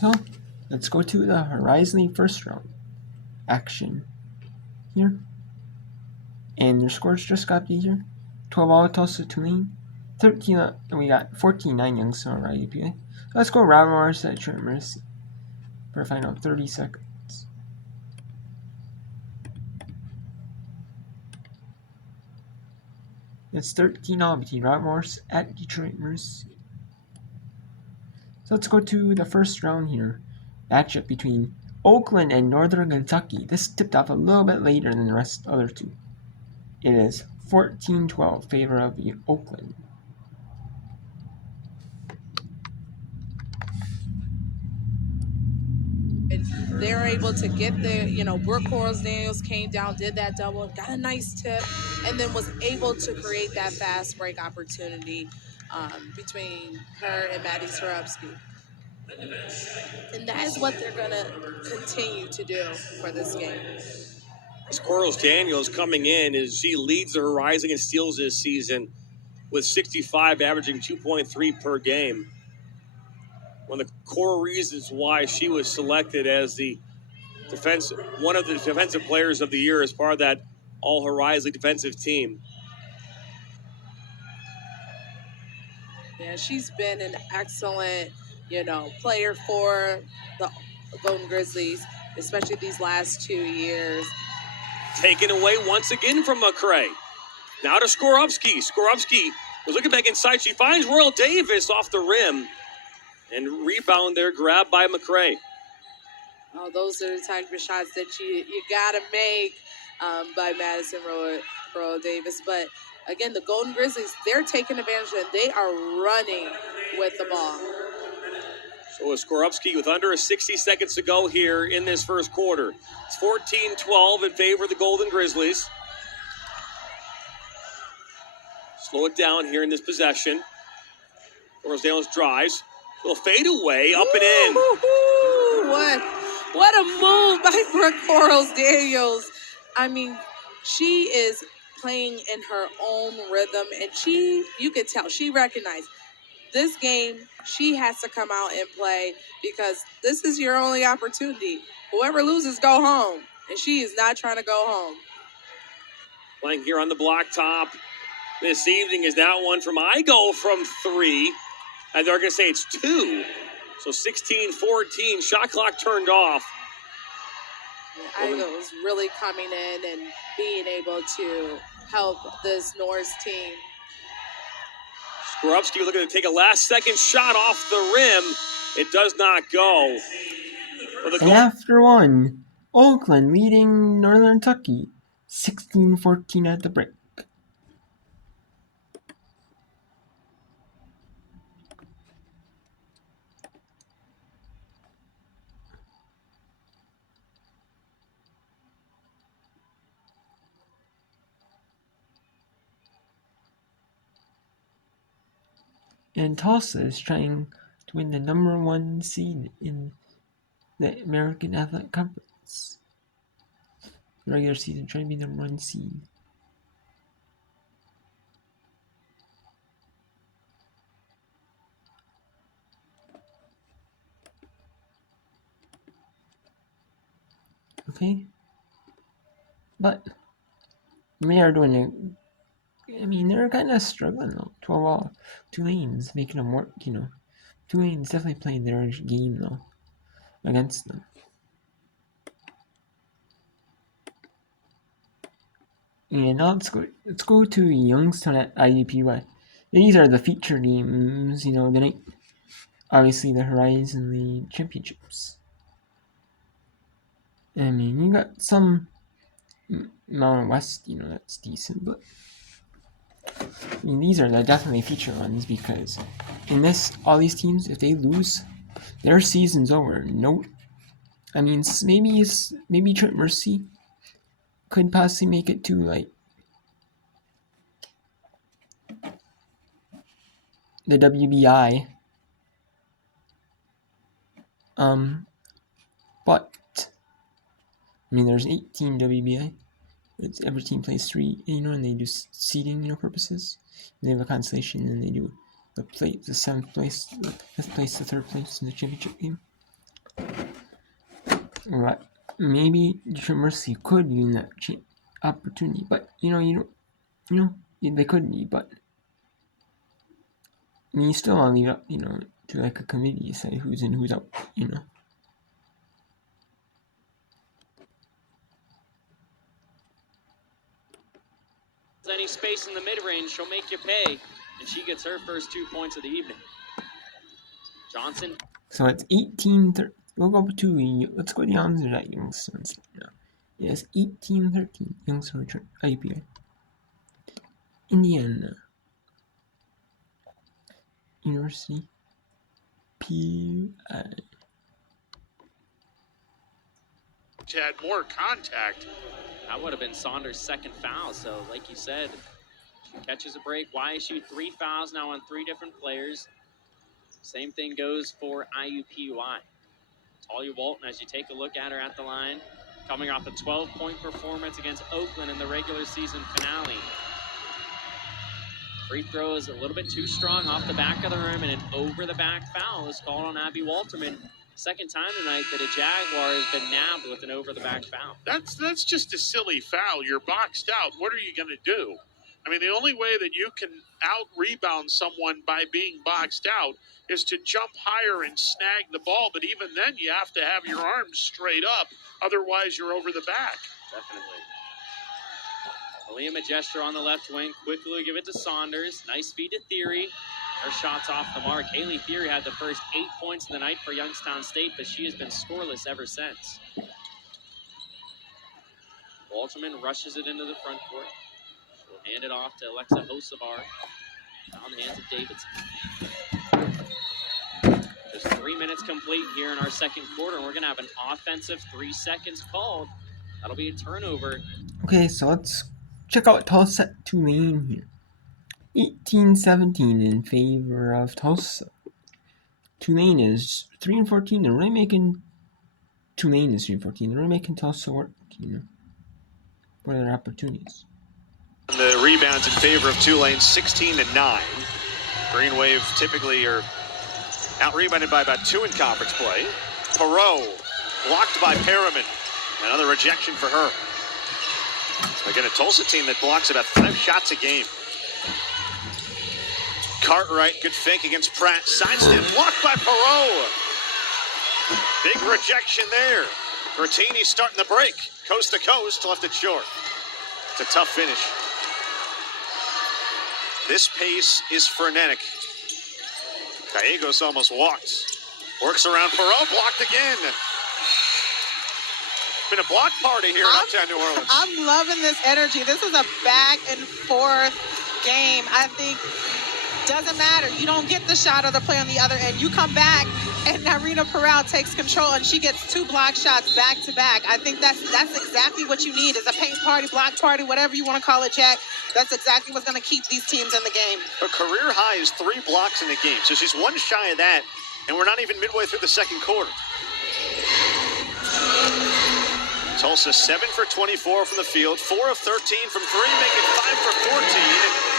So let's go to the Horizon League first round action here. And their scores just got here. 12 all Tulsa Tulane. 13 we got 14-9 Youngstown IUPA. Let's go round Morris at Trent Mercy for a final 30 seconds. It's 13-all between Rob Morris at Detroit Mercy. So let's go to the first round here. Matchup between Oakland and Northern Kentucky. This tipped off a little bit later than the rest other two. It is 14-12 favor of the Oakland. They're able to get there. Brooke Corals-Daniels came down, did that double, got a nice tip, and then was able to create that fast break opportunity between her and Maddie Swarovski. And that is what they're going to continue to do for this game. Corals-Daniels coming in as she leads the Horizon in steals this season with 65, averaging 2.3 per game. One of the core reasons why she was selected as one of the defensive players of the year as part of that all-Horizon defensive team. Yeah, she's been an excellent, player for the Golden Grizzlies, especially these last 2 years. Taken away once again from McCray. Now to Skorupski. Skorupski was looking back inside. She finds Royal Davis off the rim. And rebound there, grabbed by McCray. Oh, those are the type of shots that you got to make by Madison Royal Davis. But again, the Golden Grizzlies, they're taking advantage and they are running with the ball. So is Skorupski with under 60 seconds to go here in this first quarter. It's 14-12 in favor of the Golden Grizzlies. Slow it down here in this possession. Corals-Daniels drives. Little fade away, up and in. What a move by Brooke Corals-Daniels. I mean, she is playing in her own rhythm, and you could tell, she recognized this game, she has to come out and play because this is your only opportunity. Whoever loses, go home. And she is not trying to go home. Playing here on the block top this evening is that one from Igo from 3. And they're going to say it's 2. So 16-14, shot clock turned off. Yeah, Igo is really coming in and being able to help this Norse team. Skorupski looking to take a last-second shot off the rim. It does not go. And after one, Oakland leading Northern Kentucky 16-14 at the break. And Tulsa is trying to win the number 1 seed in the American Athletic Conference. The regular season, trying to be number 1 seed. Okay. But they are doing it. I mean, they're kind of struggling though. 12 all. Tulane's making them work, Tulane's definitely playing their game though against them. And now let's go to Youngstown at IUPUI. These are the feature games, the night. Obviously, the Horizon League Championships. I mean, you got some Mountain West, that's decent, but I mean, these are the definitely feature ones because in all these teams, if they lose, their season's over. No, I mean, maybe Trent Mercy could possibly make it to the WBI. But I mean, there's 8-team WBI. Every team plays 3, and they do seeding, purposes. And they have a consolation, and they do the 7th place, the 5th place, the 3rd place in the championship game. Right. Maybe Mercy could be in that opportunity, but you don't, they could be, but I mean, you still want to leave it up, to like a committee to say who's in, who's out. Any space in the mid-range, she'll make you pay, and she gets her first 2 points of the evening. Johnson. So it's 18-13. We'll go to, let's go to the answers at Youngstown State now. Yes, 18-13. Youngstown return. IUPA. Indiana. University. PI. Had more contact. That would have been Saunders' second foul. So, like you said, she catches a break. YSU 3 fouls now on 3 different players. Same thing goes for IUPUI. Talia Walton, as you take a look at her at the line, coming off a 12-point performance against Oakland in the regular season finale. Free throw is a little bit too strong off the back of the rim, and an over-the-back foul is called on Abby Walterman. Second time tonight that a Jaguar has been nabbed with an over-the-back foul. That's just a silly foul. You're boxed out. What are you going to do? I mean, the only way that you can out-rebound someone by being boxed out is to jump higher and snag the ball. But even then, you have to have your arms straight up. Otherwise, you're over the back. Definitely. Aaliyah Majester on the left wing. Quickly give it to Saunders. Nice feed to Theory. Her shot's off the mark. Haley Theory had the first 8 points of the night for Youngstown State, but she has been scoreless ever since. Walterman rushes it into the front court. She'll hand it off to Alexa Hosevar. On the hands of Davidson. Just 3 minutes complete here in our second quarter, and we're going to have an offensive 3 seconds called. That'll be a turnover. Okay, so let's check out Tulsa Tulane here. 18-17 in favor of Tulsa. Tulane is 3-14. They're really making Tulane is 3-14. They're really making Tulsa work, for their opportunities. The rebounds in favor of Tulane, 16-9. Green Wave typically are out-rebounded by about 2 in conference play. Perot blocked by Perriman. Another rejection for her. Again, a Tulsa team that blocks about 5 shots a game. Cartwright, good fake against Pratt. Sidestep blocked by Perot. Big rejection there. Bertini starting the break. Coast to coast, left it short. It's a tough finish. This pace is frenetic. Gallegos almost walked. Works around Perot, blocked again. Been a block party here in Uptown New Orleans. I'm loving this energy. This is a back and forth game. I think doesn't matter. You don't get the shot or the play on the other end. You come back and Irina Perel takes control and she gets 2 block shots back to back. I think that's exactly what you need is a paint party, block party, whatever you want to call it, Jack. That's exactly what's going to keep these teams in the game. Her career high is 3 blocks in the game, so she's 1 shy of that, and we're not even midway through the second quarter. Tulsa 7 for 24 from the field, 4 of 13 from 3, making 5 for 14.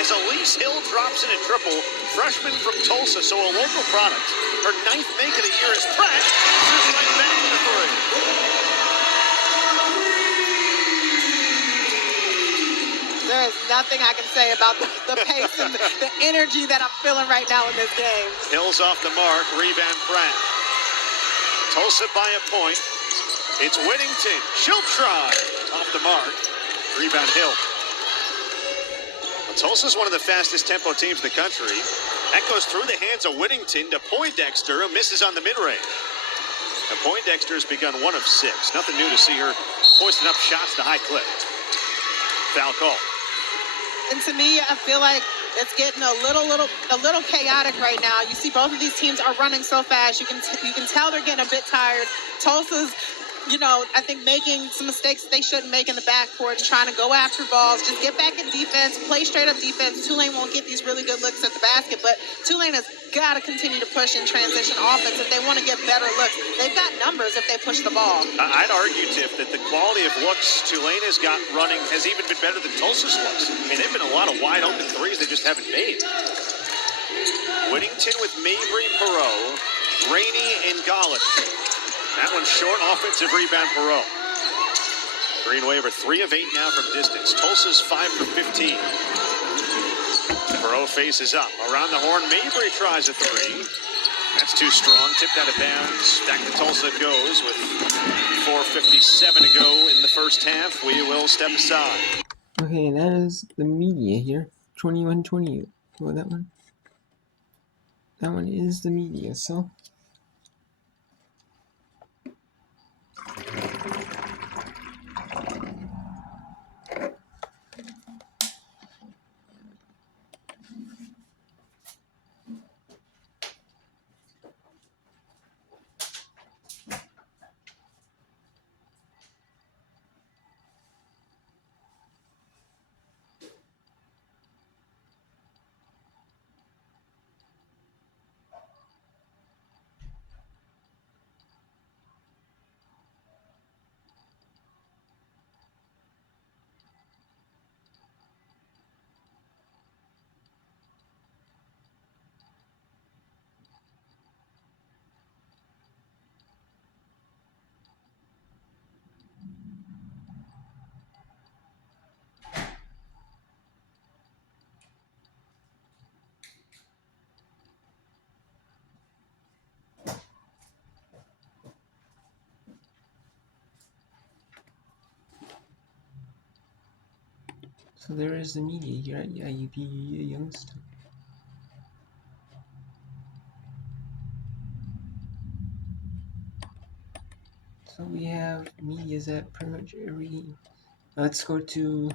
As Elise Hill drops in a triple, freshman from Tulsa, so a local product. Her 9th make of the year is Pratt, answers right back to the 3. There is nothing I can say about the pace and the energy that I'm feeling right now in this game. Hill's off the mark, rebound Pratt. Tulsa by a point. It's Whittington. She'll try. Off the mark. Rebound Hill. Well, Tulsa's one of the fastest tempo teams in the country. That goes through the hands of Whittington to Poindexter, who misses on the mid-range. Now, Poindexter has begun 1 of 6. Nothing new to see her hoisting up shots to high clip. Foul call. And to me, I feel like it's getting a little chaotic right now. You see both of these teams are running so fast. You can tell they're getting a bit tired. Tulsa's, I think making some mistakes they shouldn't make in the backcourt and trying to go after balls. Just get back in defense, play straight up defense. Tulane won't get these really good looks at the basket, but Tulane has got to continue to push in transition offense if they want to get better looks. They've got numbers if they push the ball. I'd argue, Tiff, that the quality of looks Tulane has got running has even been better than Tulsa's looks. I mean, they've been a lot of wide open threes they just haven't made. Whittington with Mabry, Perot, Rainey, and Gollish. That one's short. Offensive rebound, Perot. Green Wave are 3 of 8 now from distance. Tulsa's 5 for 15. Perot faces up. Around the horn, Mabry tries a 3. That's too strong. Tipped out of bounds. Back to Tulsa it goes with 4:57 to go in the first half. We will step aside. Okay, that is the media here. 21-20. Well, that one is the media, so. So there is the media here at IUP Youngstown. So we have medias at pretty much every. Let's go to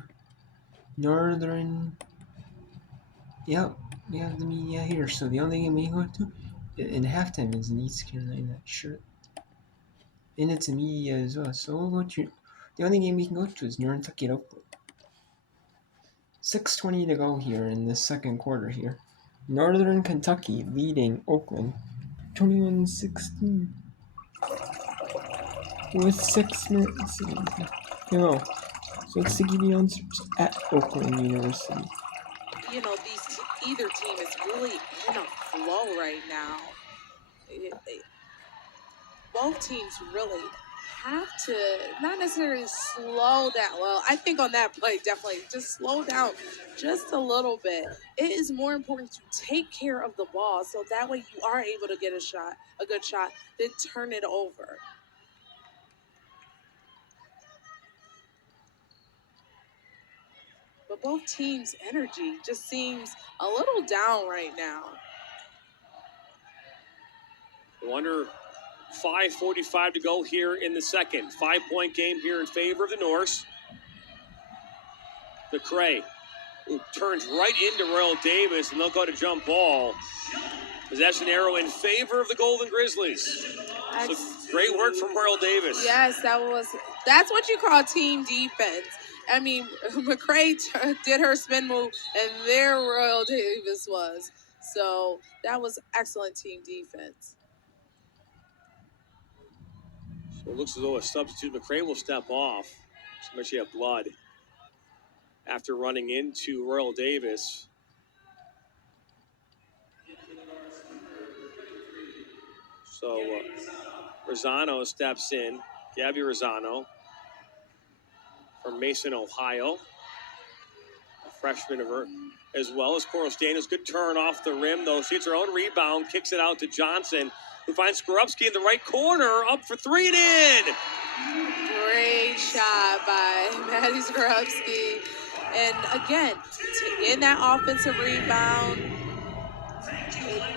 Northern. Yep, we have the media here. So the only game we go to in halftime is in East Carolina, sure. And it's a media as well. So we'll go to. The only game we can go to is Northern Kentucky at Oakland. 6:20 to go here in the second quarter here. Northern Kentucky leading Oakland 21-16 with 6 minutes to go. So it's the Gideons at Oakland University. You know, either team is really in a flow right now. Both teams really have to not necessarily slow down. Well, I think on that play, definitely just slow down just a little bit. It is more important to take care of the ball so that way you are able to get a good shot, then turn it over. But both teams' energy just seems a little down right now. Wonder 5:45 to go here in the second. 5-point game here in favor of the Norse. McCray, who turns right into Royal Davis, and they'll go to jump ball. Possession arrow in favor of the Golden Grizzlies. So great work from Royal Davis. Yes, that's what you call team defense. I mean, McCray did her spin move, and there Royal Davis was. So that was excellent team defense. So it looks as though a substitute McCray will step off. So much you have blood after running into Royal Davis. So Rosano steps in. Gabby Rosano from Mason, Ohio. A freshman of her, as well as Coral Daniels. Good turn off the rim, though. She gets her own rebound, kicks it out to Johnson, who finds Skorupski in the right corner, up for 3 and in. Great shot by Maddie Skorupski. And again, in that offensive rebound,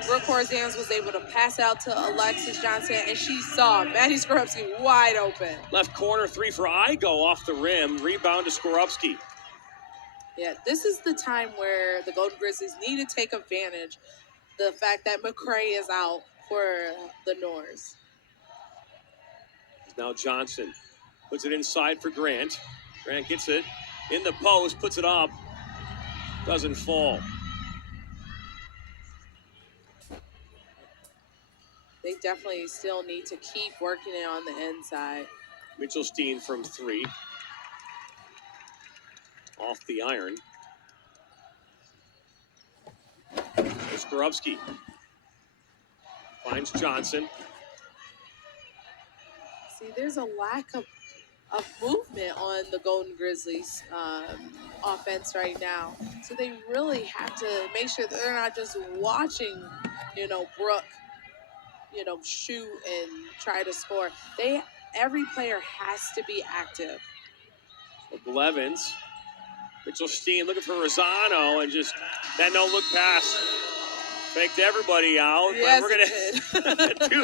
Brooke Daniels was able to pass out to Alexis Johnson, and she saw Maddie Skorupski wide open. Left corner 3 for Igo off the rim. Rebound to Skorupski. Yeah, this is the time where the Golden Grizzlies need to take advantage the fact that McCray is out for the Norse. Now Johnson puts it inside for Grant. Grant gets it in the post, puts it up. Doesn't fall. They definitely still need to keep working it on the inside. Mitchell-Steen from 3. Off the iron. Skorupski finds Johnson. See, there's a lack of movement on the Golden Grizzlies offense right now. So they really have to make sure that they're not just watching, Brooke, shoot and try to score. Every player has to be active. Blevins. Mitchell Steen looking for Rosano and just that no-look pass. Faked everybody out. Yes, But we're going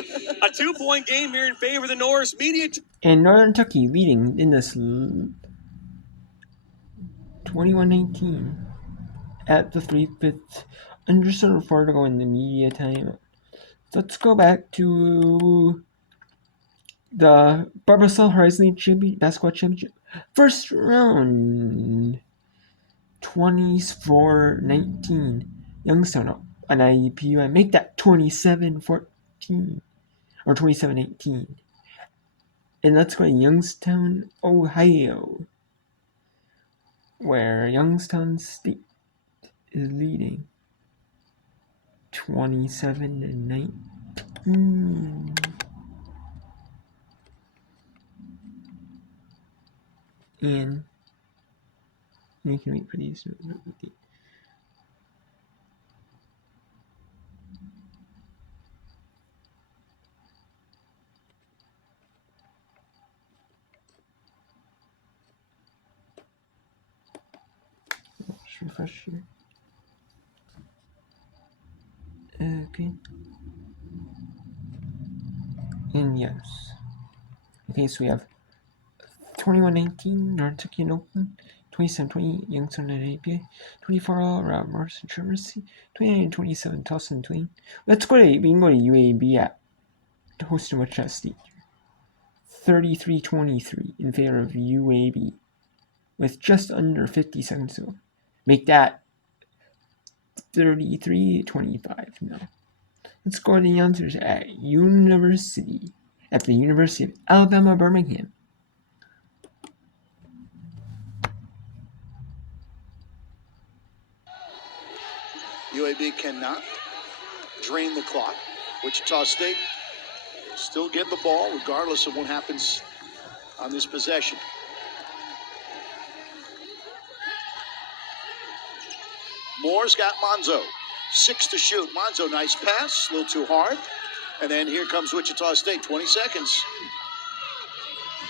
to a 2-point game here in favor of the Norris Media. And Northern Kentucky leading in this 21-19 at the 3/5. Under center 4 to go in the media time. Let's go back to the Barbasol Horizon League Basketball Championship. First round, 24-19. Youngstown up on IUPUI. Make that 27-14 or 27-18. And let's go to Youngstown, Ohio, where Youngstown State is leading 27-19. And you can wait for these. Let's refresh here. Okay. And yes. Okay, so we have 21-19, North Kentucky and Oakland. 27-20, Youngstown and APA. 24-all, Rob Morris and Traversey. 29-27, Tulsa and Twain. We can go to UAB at hosting Wichita State. 33-23 in favor of UAB with just under 50 seconds to go. Make that 33-25 now. Let's go to the answers at the University of Alabama, Birmingham. UAB cannot drain the clock. Wichita State still get the ball regardless of what happens on this possession. Moore's got Monzo. 6 to shoot. Monzo, nice pass. A little too hard. And then here comes Wichita State. 20 seconds.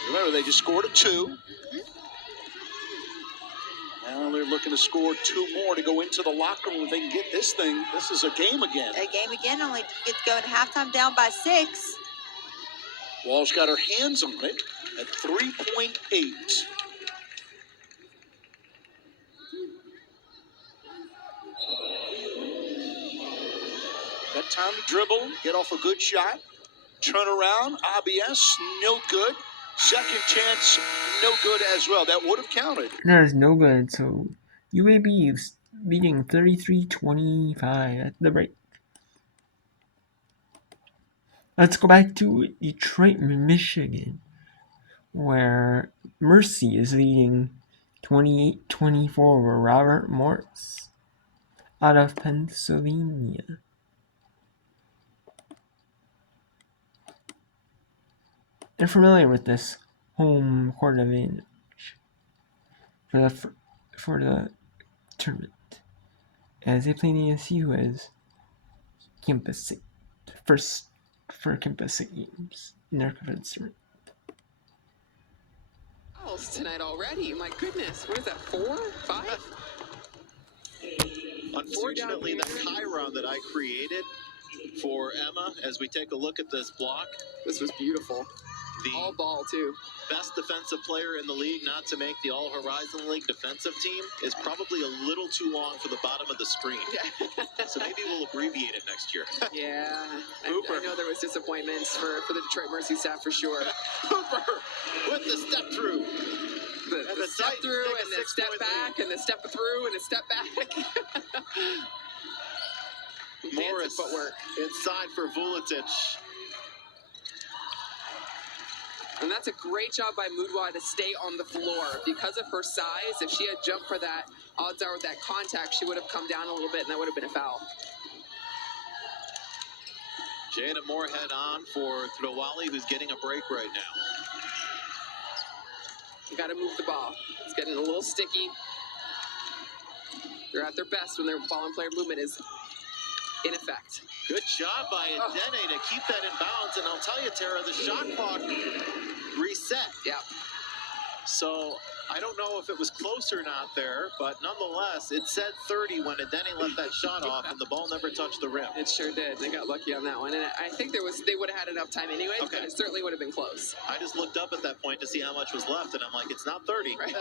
Remember, they just scored a 2. Now they're looking to score 2 more to go into the locker room. If they can get this thing, this is a game again. A game again, only gets going halftime down by 6. Walsh got her hands on it at 3.8. Got time to dribble, get off a good shot, turn around, ABS, no good. Second chance, no good as well. That would have counted. That is no good, so UAB is leading 33-25 at the break. Let's go back to Detroit, Michigan, where Mercy is leading 28-24 over Robert Morris out of Pennsylvania. They're familiar with this home court advantage for the tournament, as they play the ASU, who has campus first for campus games in their conference tournament. Tonight already. My goodness, what is that? 4, 5? Unfortunately, the chyron that I created for Emma, as we take a look at this block, This was beautiful. All ball too. best defensive player in the league not to make the All Horizon League defensive team is probably a little too long for the bottom of the screen. So maybe we'll abbreviate it next year. Yeah, I know there was disappointments for the Detroit Mercy staff for sure. Hooper with the step through. The step through and the step back and the step through and the step back. Morris footwork inside for Vuletic. And that's a great job by Mudwa to stay on the floor. Because of her size, if she had jumped for that, odds are with that contact, she would have come down a little bit, and that would have been a foul. Jada Moorhead on for Throwali, who's getting a break right now. You got to move the ball. It's getting a little sticky. They're at their best when their ball and player movement is in effect. Good job by Adene to keep that in bounds. And I'll tell you, Tara, the shot clock reset. Yeah. So I don't know if it was close or not there, but nonetheless, it said 30 when Adene let that shot off, and the ball never touched the rim. It sure did. They got lucky on that one. And I think they would have had enough time anyways, Okay. but it certainly would have been close. I just looked up at that point to see how much was left, and I'm like, it's not 30. Right.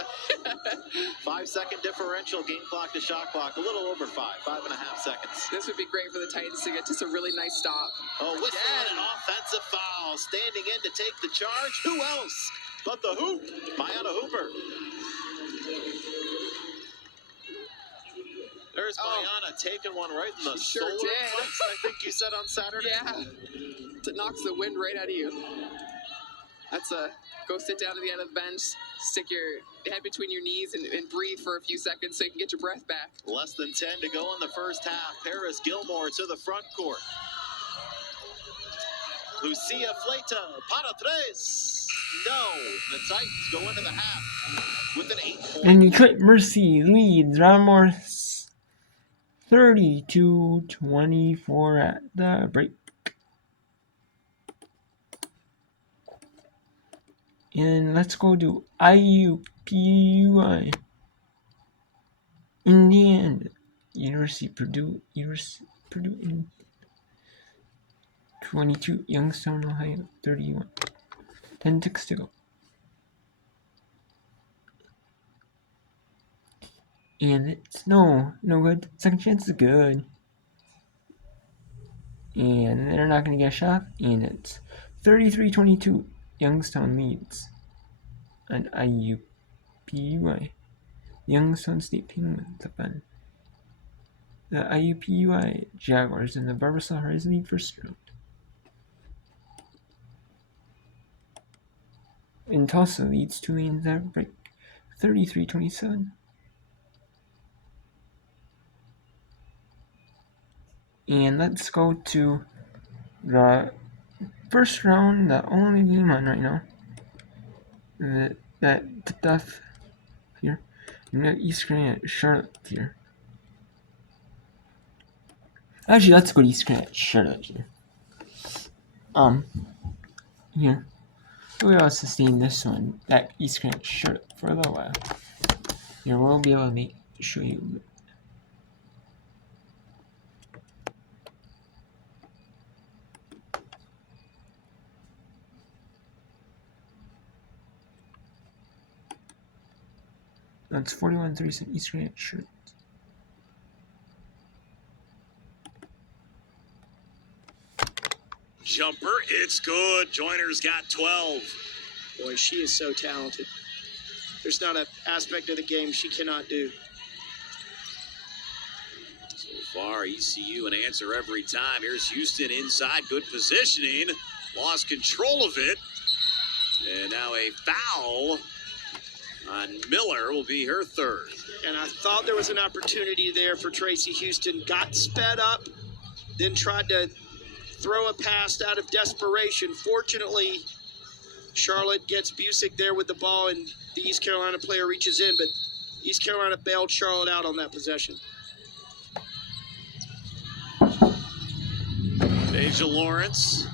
5-second differential, game clock to shot clock, a little over 5.5 seconds. This would be great for the Titans to get just a really nice stop. Oh, whistle and an offensive foul. Standing in to take the charge. Who else but the Hoop? Mayana Hooper. There's Mayana taking one right in the solar plexus, I think you said on Saturday. Yeah. It knocks the wind right out of you. That's go sit down at the end of the bench, stick your head between your knees and breathe for a few seconds so you can get your breath back. Less than 10 to go in the first half. Paris Gilmore to the front court. Lucia Fleta, para tres. No, the Titans go into the half with an 8-point. And Detroit Mercy leads Ramos 32-24 at the break. And let's go to IUPUI. Indiana, University Purdue in 22, Youngstown, Ohio 31. 10 ticks to go. And it's no good. Second chance is good. And they're not going to get a shot. And it's 33-22. Youngstown leads on IUPUI. Youngstown State Penguins up on the IUPUI Jaguars in the Barbasol Horizon League first round. And Tulsa leads Tulane at break 33-27. And let's go to the first round, the only game on right now. That tipped off here. We got East Grand at Charlotte here. Actually, let's go to East Grand at Charlotte here. Here. We will sustain this one at East Grand at Charlotte for a little while. Here, we'll be able to show you. That's 41-37 East Grand at Charlotte. Jumper, it's good. Joyner's got 12. Boy, she is so talented. There's not an aspect of the game she cannot do. So far, ECU an answer every time. Here's Houston inside, good positioning. Lost control of it. And now a foul on Miller will be her third. And I thought there was an opportunity there for Tracy Houston. Got sped up, then tried to throw a pass out of desperation. Fortunately, Charlotte gets Busick there with the ball, and the East Carolina player reaches in, but East Carolina bailed Charlotte out on that possession. Deja Lawrence